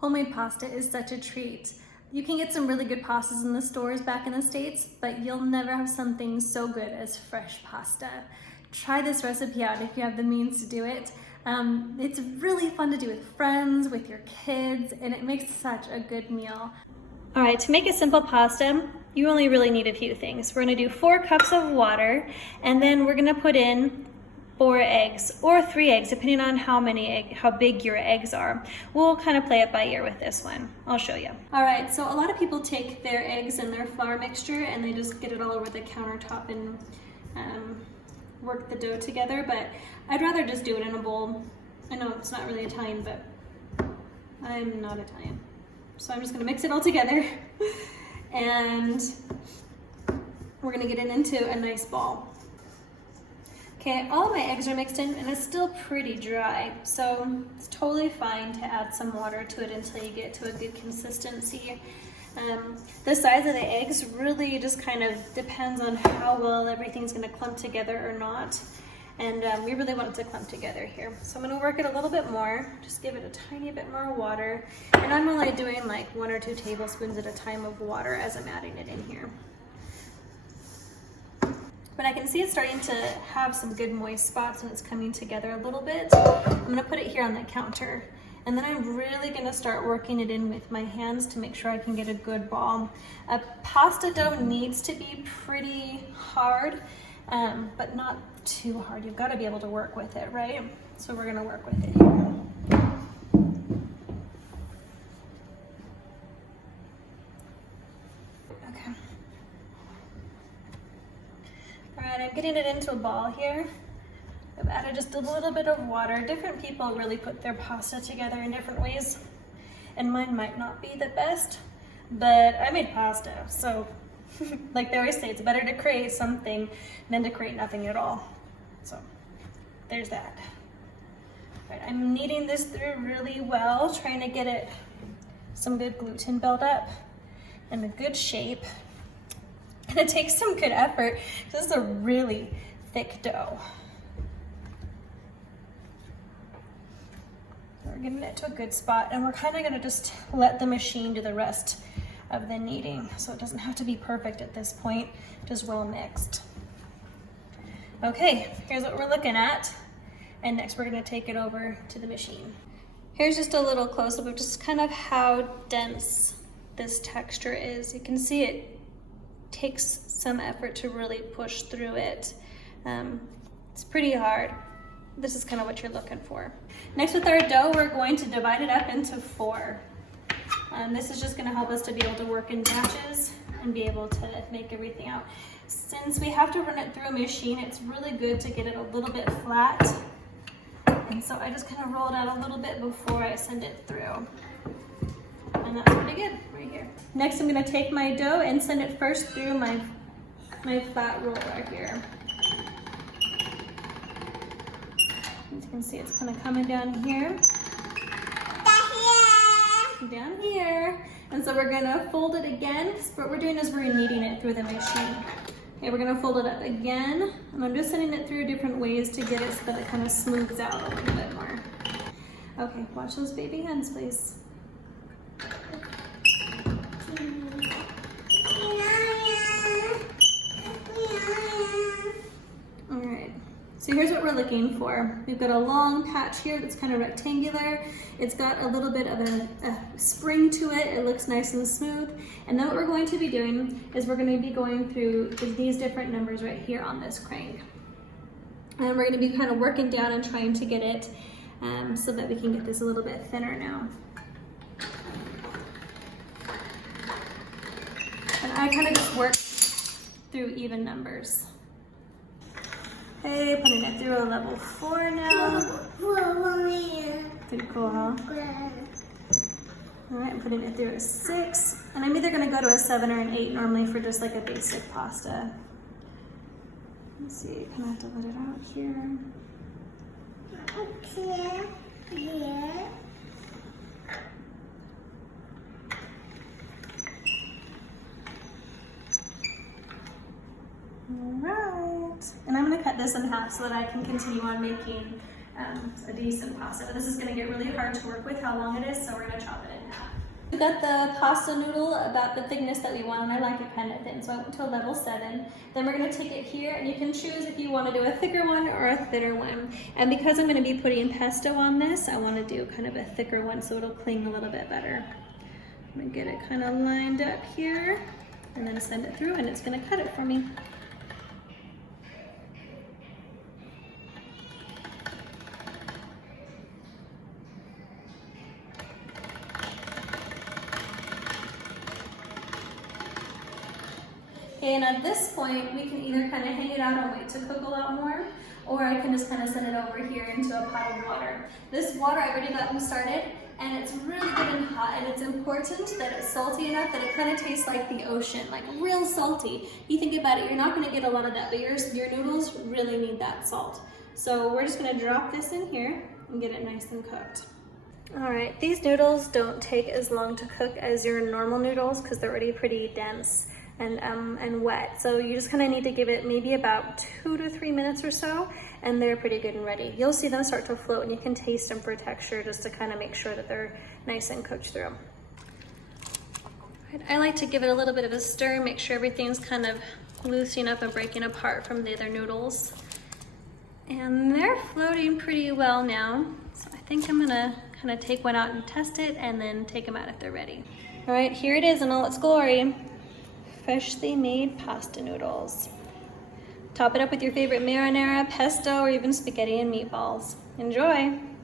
Homemade pasta is such a treat. You can get some really good pastas in the stores back in the States, but you'll never have something so good as fresh pasta. Try this recipe out if you have the means to do it. It's really fun to do with friends, with your kids, and it makes such a good meal. All right, to make a simple pasta, you only really need a few things. We're gonna do 4 cups of water, and then we're gonna put in 4 eggs or 3 eggs, depending on how big your eggs are. We'll kind of play it by ear with this one. I'll show you. All right, so a lot of people take their eggs and their flour mixture and they just get it all over the countertop and work the dough together, but I'd rather just do it in a bowl. I know it's not really Italian, but I'm not Italian. So I'm just gonna mix it all together and we're gonna get it into a nice ball. Okay, all my eggs are mixed in and it's still pretty dry, so it's totally fine to add some water to it until you get to a good consistency. The size of the eggs really just kind of depends on how well everything's gonna clump together or not. And we really want it to clump together here. So I'm gonna work it a little bit more, just give it a tiny bit more water. And I'm only doing like 1 or 2 tablespoons at a time of water as I'm adding it in here. But I can see it's starting to have some good moist spots and it's coming together a little bit. I'm gonna put it here on the counter. And then I'm really gonna start working it in with my hands to make sure I can get a good ball. A pasta dough needs to be pretty hard, but not too hard. You've gotta be able to work with it, right? So we're gonna work with it here. Okay. All right, I'm getting it into a ball here. I've added just a little bit of water. Different people really put their pasta together in different ways, and mine might not be the best, but I made pasta, so like they always say, it's better to create something than to create nothing at all. So there's that. All right, I'm kneading this through really well, trying to get it some good gluten buildup and a good shape. And it takes some good effort. This is a really thick dough. We're getting it to a good spot, and we're kind of gonna just let the machine do the rest of the kneading, so it doesn't have to be perfect at this point, just well mixed. Okay, here's what we're looking at, and next we're gonna take it over to the machine. Here's just a little close-up of just kind of how dense this texture is. You can see it takes some effort to really push through it. It's pretty hard. This is kind of what you're looking for. Next, with our dough, we're going to divide it up into 4. This is just gonna help us to be able to work in batches and be able to make everything out. Since we have to run it through a machine, it's really good to get it a little bit flat. And so I just kind of roll it out a little bit before I send it through. And that's pretty good right here. Next, I'm gonna take my dough and send it first through my flat roller here. As you can see, it's kind of coming down here. Down here. And so we're gonna fold it again. What we're doing is we're kneading it through the machine. Okay, we're gonna fold it up again. And I'm just sending it through different ways to get it so that it kind of smooths out a little bit more. Okay, watch those baby hands, please. All right. So here's what we're looking for. We've got a long patch here that's kind of rectangular. It's got a little bit of a spring to it. It looks nice and smooth. And then what we're going to be doing is we're going to be going through these different numbers right here on this crank. And we're going to be kind of working down and trying to get it so that we can get this a little bit thinner now. And I kind of just work through even numbers. Okay, putting it through a level 4 now. Pretty cool, huh? All right, I'm putting it through a 6. And I'm either gonna go to a 7 or an 8 normally for just like a basic pasta. Let's see, kind of have to let it out here. Okay, here. All right, and I'm gonna cut this in half so that I can continue on making a decent pasta. But this is gonna get really hard to work with how long it is, so we're gonna chop it in half. We got the pasta noodle about the thickness that we want, and I like it kind of thin, so I went to a level 7. Then we're gonna take it here, and you can choose if you wanna do a thicker one or a thinner one. And because I'm gonna be putting pesto on this, I wanna do kind of a thicker one so it'll cling a little bit better. I'm gonna get it kind of lined up here, and then send it through, and it's gonna cut it for me. Okay, and at this point, we can either kind of hang it out and wait to cook a lot more, or I can just kind of send it over here into a pot of water. This water, I've already gotten started, and it's really good and hot, and it's important that it's salty enough that it kind of tastes like the ocean, like real salty. You think about it, you're not gonna get a lot of that, but your noodles really need that salt. So we're just gonna drop this in here and get it nice and cooked. All right, these noodles don't take as long to cook as your normal noodles because they're already pretty dense and wet. So you just kind of need to give it maybe about 2 to 3 minutes or so, and they're pretty good and ready. You'll see them start to float, and you can taste them for texture just to kind of make sure that they're nice and cooked through. I like to give it a little bit of a stir, make sure everything's kind of loosening up and breaking apart from the other noodles. And they're floating pretty well now. So I think I'm gonna kind of take one out and test it, and then take them out if they're ready. All right, here it is in all its glory. Freshly made pasta noodles. Top it up with your favorite marinara, pesto, or even spaghetti and meatballs. Enjoy!